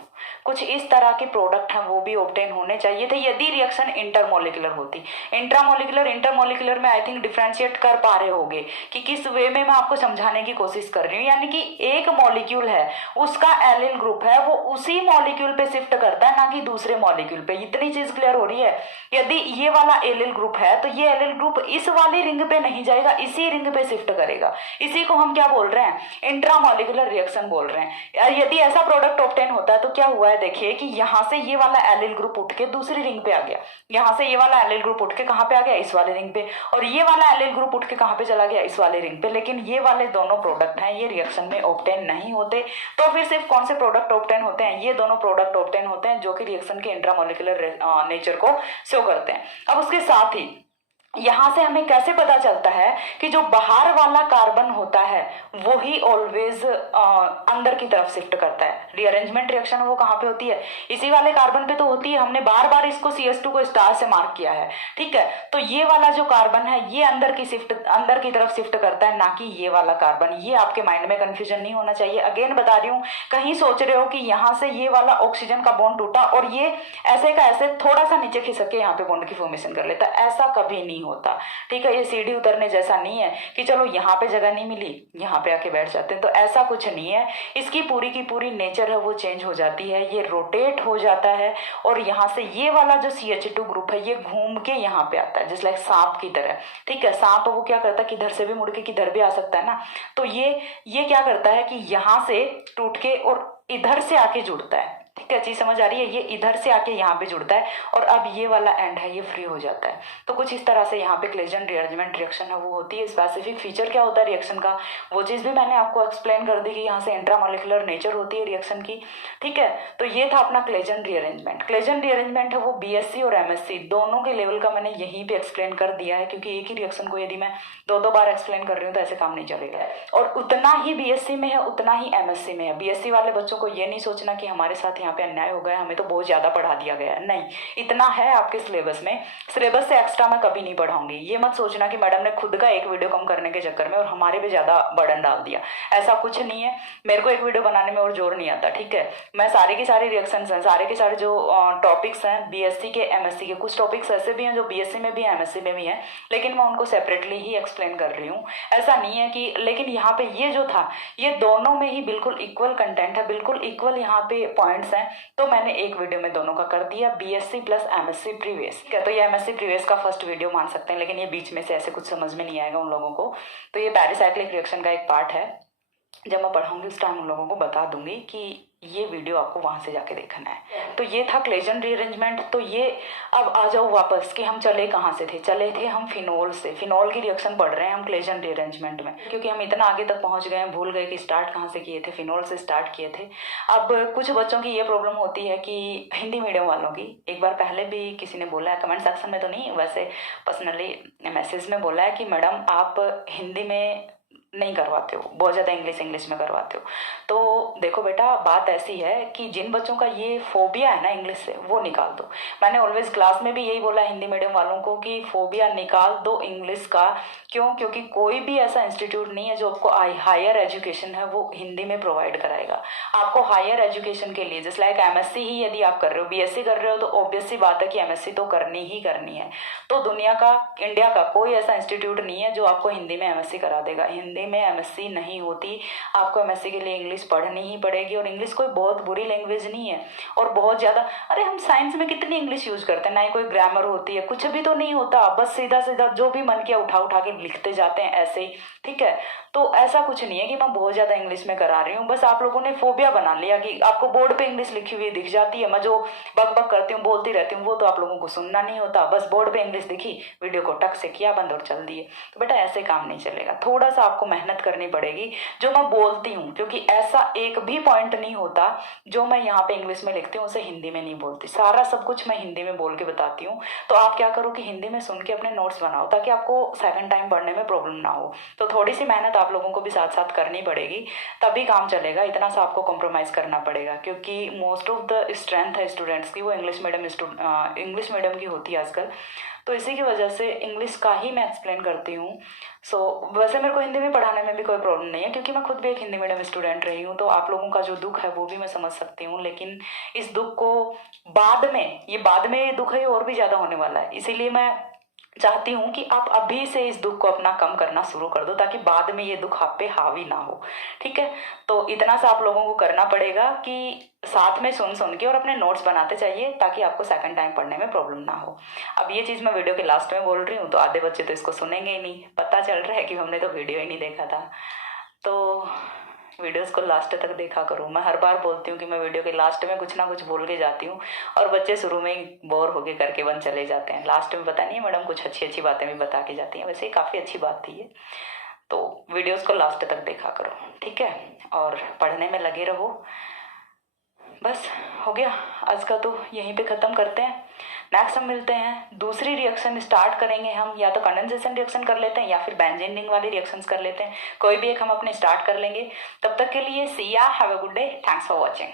कुछ इस तरह के प्रोडक्ट हैं वो भी ऑब्टेन होने चाहिए थे यदि रिएक्शन इंटरमोलिकुलर होती। इंटरमोलिकुलर में आई थिंक डिफरेंशिएट कर पा रहे होगे कि किस वे में मैं आपको समझाने की कोशिश कर रही हूँ। यानी कि एक मॉलिक्यूल है, उसका एलिल ग्रुप है वो उसी मॉलिक्यूल पे शिफ्ट करता है, ना कि दूसरे मॉलिक्यूल पे। इतनी चीज क्लियर हो रही है। यदि ये वाला एलिल ग्रुप है तो ये एलिल ग्रुप इस वाली रिंग पे नहीं जाएगा, इसी रिंग पे शिफ्ट करेगा। इसी को हम क्या बोल रहे हैं, इंट्रामोलिकुलर रिएक्शन बोल रहे हैं। यदि ऐसा प्रोडक्ट ऑब्टेन होता है तो क्या हुआ है, देखिए कि यहाँ से ये वाला एलिल ग्रुप उठ के दूसरी रिंग पे आ गया, यहाँ से ये वाला एलिल ग्रुप उठ के कहाँ पे आ गया, इस वाले रिंग पे, और ये वाला एलिल ग्रुप उठ के कहाँ पे चला गया, इस वाले रिंग पे। लेकिन ये वाले दोनों प्रोडक्ट हैं ये रिएक्शन में ऑब्टेन नहीं होते। तो फिर सिर्फ कौन से प्रोडक्ट ऑब्टेन होते हैं, ये दोनों प्रोडक्ट ऑब्टेन होते हैं जो कि रिएक्शन के इंट्रामोलिकुलर नेचर को शो करते हैं। अब उसके साथ ही यहां से हमें कैसे पता चलता है कि जो बाहर वाला कार्बन होता है वो ही ऑलवेज अंदर की तरफ शिफ्ट करता है। रीअरेंजमेंट रिएक्शन वो कहाँ पे होती है, इसी वाले कार्बन पे तो होती है। हमने बार बार इसको CH2 को स्टार से मार्क किया है। ठीक है, तो ये वाला जो कार्बन है ये अंदर की तरफ शिफ्ट करता है, ना कि ये वाला कार्बन। ये आपके माइंड में कंफ्यूजन नहीं होना चाहिए। अगेन बता रही हूँ, कहीं सोच रहे हो कि यहाँ से ये वाला ऑक्सीजन का बॉन्ड टूटा और ये ऐसे का ऐसे थोड़ा सा नीचे खिसक के यहाँ पे बॉन्ड की फॉर्मेशन कर लेता, ऐसा कभी नहीं होता। ठीक है, ये सीढ़ी उतरने जैसा नहीं है कि चलो यहाँ पे जगह नहीं मिली यहाँ पे आके बैठ जाते हैं, तो ऐसा कुछ नहीं है। इसकी पूरी की पूरी नेचर है वो चेंज हो जाती है, ये रोटेट हो जाता है और यहाँ से ये वाला जो CH2 ग्रुप है ये घूम के यहाँ पे आता है, जस्ट लाइक सांप की तरह। ठीक है, सांप वो क्या करता है, किधर से भी मुड़ के किधर भी आ सकता है ना। तो ये क्या करता है कि यहाँ से टूट के और इधर से आके जुड़ता है। ठीक है, चीज समझ आ रही है, ये इधर से आके यहाँ पे जुड़ता है और अब ये वाला एंड है ये फ्री हो जाता है। तो कुछ इस तरह से यहाँ पे क्लेजन रीअरेंजमेंट रिएक्शन है वो होती है। स्पेसिफिक फीचर क्या होता है रिएक्शन का, वो चीज भी मैंने आपको एक्सप्लेन कर दी कि यहाँ से इंट्रामोलिकुलर नेचर होती है रिएक्शन की। ठीक है, तो ये था अपना क्लेजन रीअरेंजमेंट। क्लेजन रीअरेंजमेंट है वो BSc और MSc दोनों के लेवल का मैंने यहीं पे एक्सप्लेन कर दिया है, क्योंकि एक ही रिएक्शन को यदि मैं दो बार एक्सप्लेन कर रही हूँ तो ऐसे काम नहीं चलेगा। और उतना ही BSc में है उतना ही MSc में है। BSc वाले बच्चों को ये नहीं सोचना कि हमारे साथ यहाँ पे अन्याय हो गया, हमें तो बहुत ज़्यादा पढ़ा दिया गया है। नहीं, इतना है आपके सिलेबस में, सिलेबस से एक्स्ट्रा मैं कभी नहीं पढ़ाऊंगी। ये मत सोचना कि मैडम ने खुद का एक वीडियो कम करने के चक्कर में और हमारे पे ज़्यादा बर्डन डाल दिया, ऐसा कुछ नहीं है। मेरे को एक वीडियो बनाने में और जोर नहीं आता, ठीक है। मैं सारे के सारे रिएक्शंस हैं, सारे के सारे जो टॉपिक्स हैं बीएससी के, एमएससी के, कुछ टॉपिक्स ऐसे भी हैं जो बीएससी में भी है, एमएससी में भी हैं, लेकिन मैं उनको सेपरेटली ही एक्सप्लेन कर रही हूँ। ऐसा नहीं है कि, लेकिन यहाँ पे ये जो था, ये दोनों में ही बिल्कुल इक्वल कंटेंट है, बिल्कुल इक्वल यहाँ पे पॉइंट्स हैं, तो मैंने एक वीडियो में दोनों का कर दिया, बीएससी प्लस एमएससी प्रीवियस। ठीक है, तो ये एमएससी प्रीवियस का फर्स्ट वीडियो मान सकते हैं, लेकिन ये बीच में से ऐसे कुछ समझ में नहीं आएगा उन लोगों को। तो ये पेरिसाइक्लिक रिएक्शन का एक पार्ट है, जब मैं पढ़ाऊंगी उस टाइम उन लोगों को बता दूंगी कि ये वीडियो आपको वहां से जाके देखना है। तो ये था क्लेजन रीअरेंजमेंट। तो ये अब आ जाओ वापस कि हम चले कहाँ से थे, चले थे हम फिनोल से, फिनोल की रिएक्शन पढ़ रहे हैं हम क्लेजन रीअरेंजमेंट में, क्योंकि हम इतना आगे तक पहुंच गए हैं, भूल गए कि स्टार्ट कहाँ से किए थे, फिनोल से स्टार्ट किए थे। अब कुछ बच्चों की ये प्रॉब्लम होती है कि हिंदी मीडियम वालों की, एक बार पहले भी किसी ने बोला है, कमेंट सेक्शन में तो नहीं, वैसे पर्सनली मैसेज में बोला है कि मैडम आप हिंदी में नहीं करवाते हो, बहुत ज़्यादा इंग्लिश में करवाते हो। तो देखो बेटा, बात ऐसी है कि जिन बच्चों का ये फोबिया है ना इंग्लिश से, वो निकाल दो। मैंने ऑलवेज क्लास में भी यही बोला हिंदी मीडियम वालों को कि फोबिया निकाल दो इंग्लिश का। क्यों? क्योंकि कोई भी ऐसा इंस्टीट्यूट नहीं है जो आपको हायर एजुकेशन है वो हिंदी में प्रोवाइड कराएगा। आपको हायर एजुकेशन के लिए, जैसे लाइक एमएससी ही यदि आप कर रहे हो, बीएससी कर रहे हो, तो ऑब्वियस सी बात है कि एमएससी तो करनी ही करनी है। तो दुनिया का, इंडिया का कोई ऐसा इंस्टीट्यूट नहीं है जो आपको हिंदी में एमएससी करा देगा। हिंदी में एमएससी नहीं होती, आपको एमएससी के लिए इंग्लिश पढ़नी ही पड़ेगी। और इंग्लिश कोई बहुत बुरी लैंग्वेज नहीं है और बहुत ज़्यादा, अरे हम साइंस में कितनी इंग्लिश यूज करते हैं, ना ही कोई ग्रामर होती है, कुछ भी तो नहीं होता, बस सीधा सीधा जो भी मन किया उठा उठा के लिखते जाते हैं ऐसे ही, ठीक है। तो ऐसा कुछ नहीं है कि मैं बहुत ज़्यादा इंग्लिश में करा रही हूँ, बस आप लोगों ने फोबिया बना लिया कि आपको बोर्ड पे इंग्लिश लिखी हुई दिख जाती है, मैं जो बक बक करती हूँ, बोलती रहती हूँ, वो तो आप लोगों को सुनना नहीं होता, बस बोर्ड पे इंग्लिश दिखी, वीडियो को टक से किया बंद और चल दिए। तो बेटा ऐसे काम नहीं चलेगा, थोड़ा सा आपको मेहनत करनी पड़ेगी जो मैं बोलती हूँ, क्योंकि ऐसा एक भी पॉइंट नहीं होता जो मैं यहाँ पे इंग्लिश में लिखती हूँ उसे हिंदी में नहीं बोलती, सारा सब कुछ मैं हिंदी में बोल के बताती हूँ। तो आप क्या करो कि हिंदी में सुन के अपने नोट्स बनाओ, ताकि आपको सेकंड टाइम पढ़ने में प्रॉब्लम ना हो। तो थोड़ी सी मेहनत आप लोगों को भी साथ साथ करनी पड़ेगी, तभी काम चलेगा, इतना सा आपको कॉम्प्रोमाइज़ करना पड़ेगा, क्योंकि मोस्ट ऑफ द स्ट्रेंथ है स्टूडेंट्स की वो इंग्लिश मीडियम की होती है आजकल। तो इसी की वजह से इंग्लिश का ही मैं एक्सप्लेन करती हूँ। वैसे मेरे को हिंदी में पढ़ाने में भी कोई प्रॉब्लम नहीं है, क्योंकि मैं खुद भी एक हिंदी मीडियम स्टूडेंट रही हूँ। तो आप लोगों का जो दुख है वो भी मैं समझ सकती हूँ, लेकिन इस दुख को बाद में ये दुख है, ये और भी ज़्यादा होने वाला है। इसीलिए मैं चाहती हूँ कि आप अभी से इस दुख को अपना कम करना शुरू कर दो, ताकि बाद में ये दुख आप पे हावी ना हो, ठीक है। तो इतना सा आप लोगों को करना पड़ेगा कि साथ में सुन के और अपने नोट्स बनाते चाहिए, ताकि आपको सेकंड टाइम पढ़ने में प्रॉब्लम ना हो। अब ये चीज़ मैं वीडियो के लास्ट में बोल रही हूँ, तो आधे बच्चे तो इसको सुनेंगे ही नहीं, पता चल रहा है कि हमने तो वीडियो ही नहीं देखा था। तो वीडियोस को लास्ट तक देखा करो। मैं हर बार बोलती हूँ कि मैं वीडियो के लास्ट में कुछ ना कुछ बोल के जाती हूँ, और बच्चे शुरू में ही बोर होके करके बंद चले जाते हैं। लास्ट में पता नहीं मैडम कुछ अच्छी अच्छी बातें भी बता के जाती हैं, वैसे ही काफ़ी अच्छी बात थी ये। तो वीडियोस को लास्ट तक देखा करो, ठीक है, और पढ़ने में लगे रहो। बस हो गया, आज का तो यहीं पे ख़त्म करते हैं। नेक्स्ट हम मिलते हैं, दूसरी रिएक्शन स्टार्ट करेंगे हम, या तो कंडेंसेशन रिएक्शन कर लेते हैं या फिर बेंजीन वाली रिएक्शंस कर लेते हैं, कोई भी एक हम अपने स्टार्ट कर लेंगे। तब तक के लिए सी या, have a good day, thanks for watching.